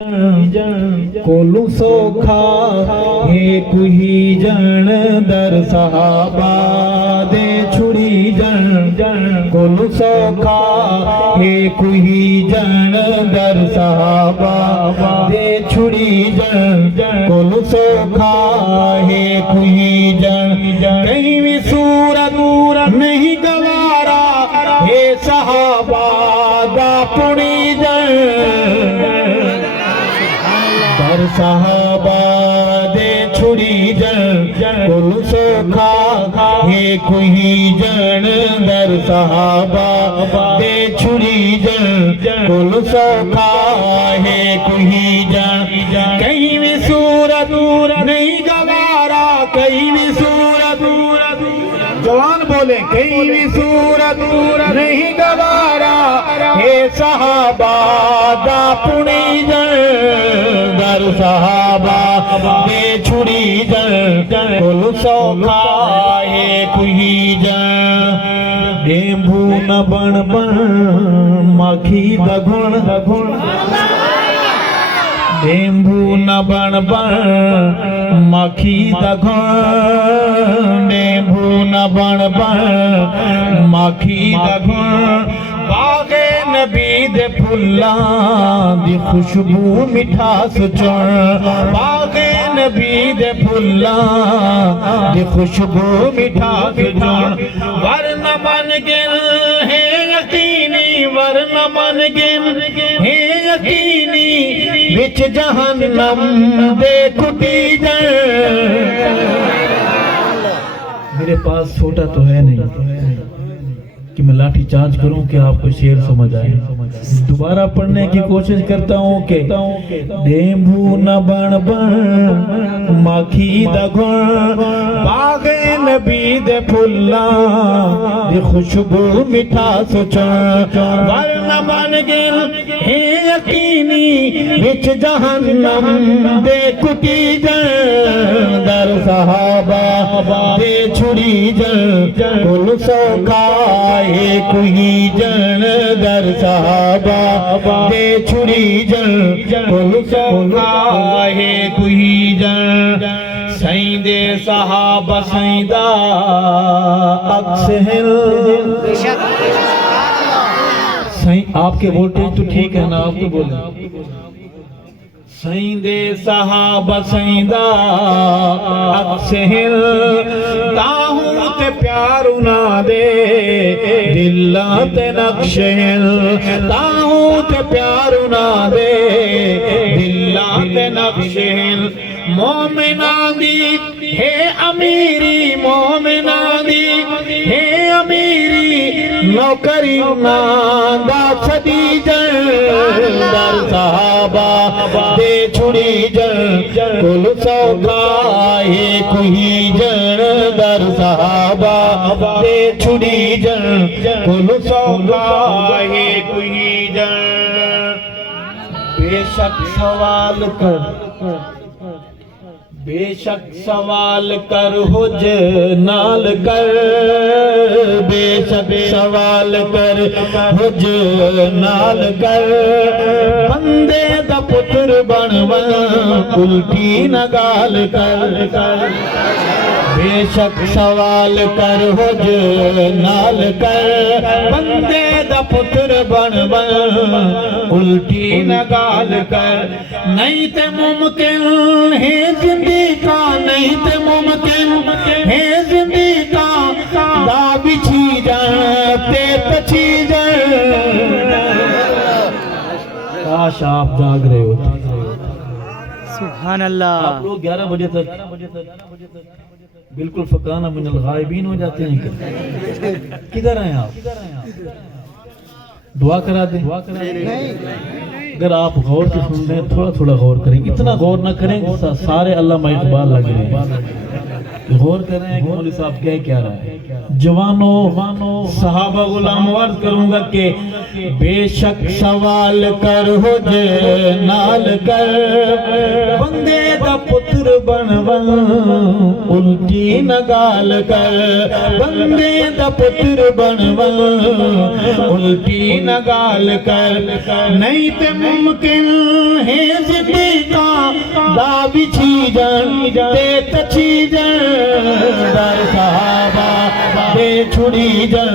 कोलू सोखा एक ही जन दर सहाबा दे छुड़ी जन कोलू सोखा एक ही जन दर सहाबा दे छुड़ी जन कोलू सोखा एक ही जन कहीं भी सूरत नहीं गवारा हे सहाबा दा पुड़ी जन दर सहाबा दे छुड़ी जन कुल सोखा एक ही जन दर सहाबा दे छुड़ी जन कुल सोखा एक ही जन कहीं भी सूरत नहीं गवारा कहीं भी सूरत जवान बोले कहीं भी सूरत नहीं गवारा हे सहाबा दा पुणी जन दर सहाबा दे छुड़ी जन कुल सोखा एक ही जन डेंबू न बन बन माखी दगुण डेंबू न बन बन माखी दगुण डेंबू न बन बन माखी दगुण बागे नबी दे फुल्लां दी खुशबू मिठास चुन बागे नबी दे फुल्लां दी खुशबू मिठास चुन वरना मन गिन है यकीनी वरना मन गिन है यकीनी विच जहन्नम दे कुटी जन मेरे पास छोटा तो है नहीं कि मैं लाठी चार्ज करूं कि आपको शेर समझ आए दोबारा पढ़ने की कोशिश करता हूं कि डेंबू न बन बन माखी दगुण बागे नबी दे फुल्लां दी खुशबू मिठास चुन वरना बन गिन है यकीनी विच जहन्नम दे कुटी जन दर सहाबा दे छुड़ी जन कुल सोखा एक ही जन दर सहाबा दे छुड़ी जन कुल सोखा एक ही जन सईं दे सहाबा सईं दा अक्स हिल सईं आपके वोल्टेज तो ठीक है ना आप तो बोले सईं दे सहाबा सईं दा अक्स हिल ताहू ते प्यार ना दे दिल्ला ते नक्श हिल ताहू ते प्यार ना दे दिल्ला ते नक्श हिल मोमिना दी हे अमीरी मोमिना दी हे अमीरी नौकरी ना दा छदी जन दर सहाबा दे छुड़ी जन कुल सोखा एक ही जन दर सहाबा दे छुड़ी जन कुल सोखा एक ही जन बेशक सवाल कर हुज नाल कर बेशक सवाल कर हुज नाल कर बंदे दा पुत्र बन उल्टी न गाल कर बेशक सवाल कर हुज नाल कर बंदे दा पुत्र बन उल्टी न गाल कर नहीं ते मुमकिन है जिंदगी का नहीं ते मुमकिन है जिंदगी का दा बिछी जाते पछी काश आप जाग रहे होते सुभान अल्लाह आप लोग 11 बजे तक बिल्कुल फकाना मिनल गायबीन हो जाते हैं किधर हैं आप दुआ करा दें अगर आप गौर से सुन रहे हैं थोड़ा थोड़ा गौर करें इतना गौर ना करें सारे अल्लामा इकबाल लग रहे हैं गौर कर रहे हैं कि मौलवी साहब क्या रहा है जवानों सहाबा गुलाम अर्ज करूंगा कि बेशक सवाल कर हुज नाल कर बंदे दा पुत्र बनवल उल्टी न गाल कर बंदे दा पुत्र बनवल उल्टी न गाल कर नहीं ते मुमकिन है जिंदगा दा बिछी जन ते तछी जन दर सहाबा दे छुड़ी जन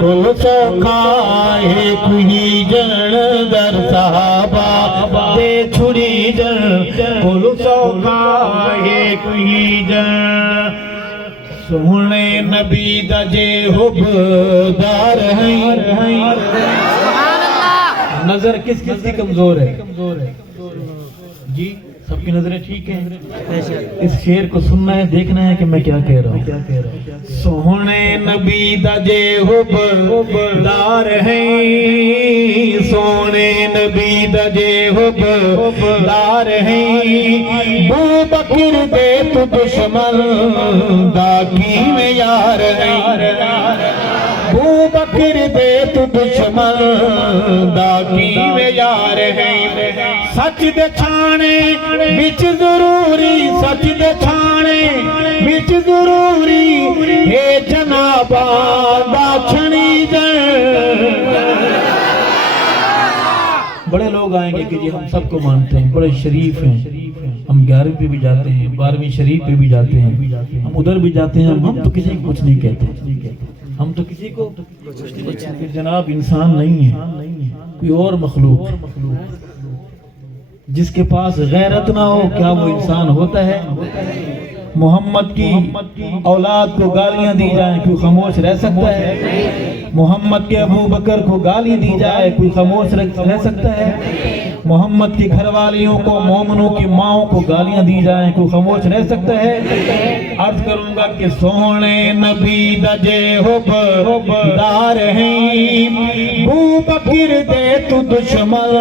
कुल सौखा है कुही जन दर सहाबा दे छुड़ी जन कुल सौखा है कुही जन सोहने नबी दा जे हुबदार हैं नजर किस किस की कमजोर है जी सबकी नजरें ठीक हैं इस शेर को सुनना है देखना है कि मैं क्या कह रहा हूँ सोहने नबी दा जे हुबदार हैं सोने नबी दा जे हुबदार हैं बू बकर दे तू दुश्मन दा कीवे यार हैं बू बकर दे तू दुश्मन दा कीवे यार हैं सच दे छाने बिच जरूरी सच दे छाने बिच जरूरी हे जनाबा दा छणी जन बड़े लोग आएंगे कि जी हम सबको मानते हैं बड़े शरीफ हैं हम 11वीं पे भी जाते हैं 12वीं शरीफ पे भी जाते हैं हम उधर भी जाते हैं हम तो किसी को कुछ नहीं कहते हम तो किसी को फिर जनाब इंसान नहीं है कोई और मखलूक जिसके पास गैरत ना हो क्या वो इंसान होता है मोहम्मद की औलाद को गालियां दी जाए कोई खामोश रह सकता है मोहम्मद के अबू बकर को गाली दी जाए कोई खामोश रह सकता है मोहम्मद की घरवालियों को मोमनों की माओं को गालियां दी जाए कोई खामोश रह सकता है अर्ज करूंगा कि सोहने नबी दजे हुबदार हैं बू बकर दे तू दुश्मन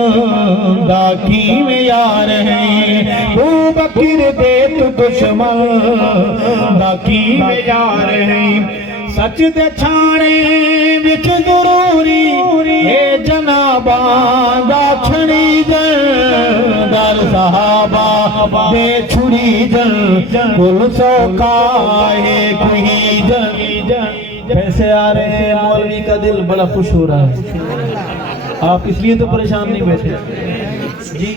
दा कीवे यार हैं बू बकर दे तू दुश्मन दा कीवे यार हैं सच दे छाने विच जरूरी हे जनाबा दा छड़ी जन दर सहाबा दे छुड़ी जन कुल सौखा है कुही जन पैसे आ रहे हैं मौलवी का दिल बड़ा खुश हो रहा है आप इसलिए तो परेशान नहीं बैठे जी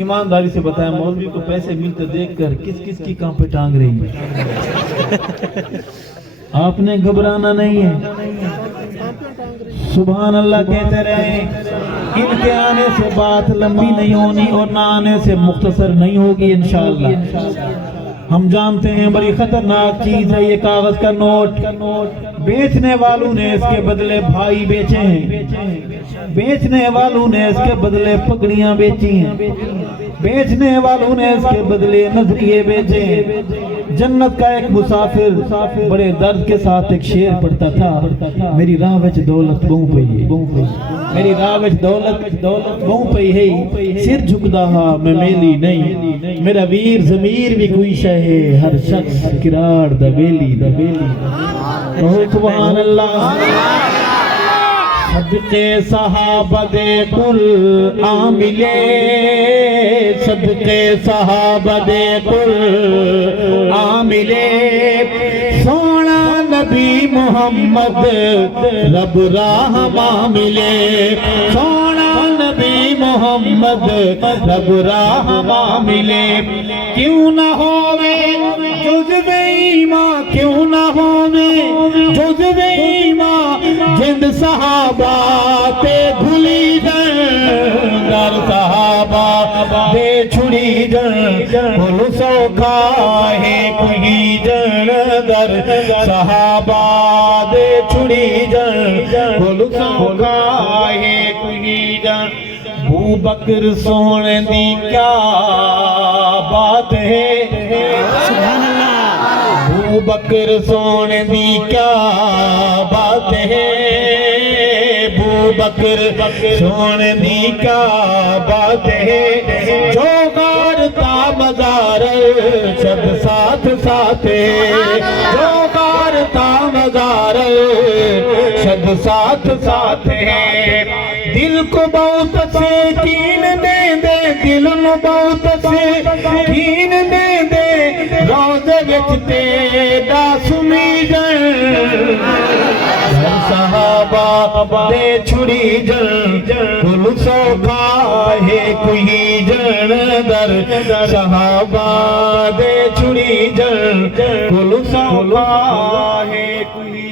ईमानदारी से बताएं मौलवी को पैसे मिलते देखकर किस किस की कांप पे टांग रही है आपने घबराना नहीं है सुभान अल्लाह कहते रहे इनके आने से बात लंबी नहीं होनी और ना आने से मुख्तसर नहीं होगी इंशाअल्लाह हम जानते हैं बड़ी खतरनाक चीज है ये कागज का नोट बेचने वालों ने इसके बदले भाई बेचे हैं बेचने वालों ने इसके बदले पगड़ियां बेची हैं बेचने वालों ने इसके बदले नजरिए बेचे हैं जन्नत का एक मुसाफिर बड़े दर्द के साथ एक शेर पढ़ता था मेरी राह विच दौलत बहु पई मेरी राह विच दौलत बहु पई है सिर झुकदा हा मैं मेली नहीं मेरा वीर ज़मीर भी कोई शै है हर शख्स किराड़ दा वेली सुभान अल्लाह सदके सहाबा दे कुल आमिले सदके सहाबा दे कुल आमिले सोना नबी मोहम्मद रब रहमा मिले सोना नबी मोहम्मद रब रहमा मिले क्यों ना होवे जुज़्वे ईमान क्यों ना होवे जुज़्वे ईमान जिंद सहाबा ते घुली दर सहाबा दे छुड़ी जन कुल सौखा है कुही जन दर सहाबा दे छुड़ी जन कुल सौखा है कुही जन बू बकर सोने दी क्या बात है बू बकर सोने दी क्या बात है बू बकर सोने दी क्या बात है जो गारता मजार शब्द साथ साथ जो गारता मजार शब्द साथ साथ है दिल को बहुत से कीन दे दिल को बहुत से कीन दे لکھتے دا سمی جن صحابہ دے چھڑی جن کل سوکھا ہے کوئی جن در صحابہ دے چھڑی جن کل سوکھا ہے کوئی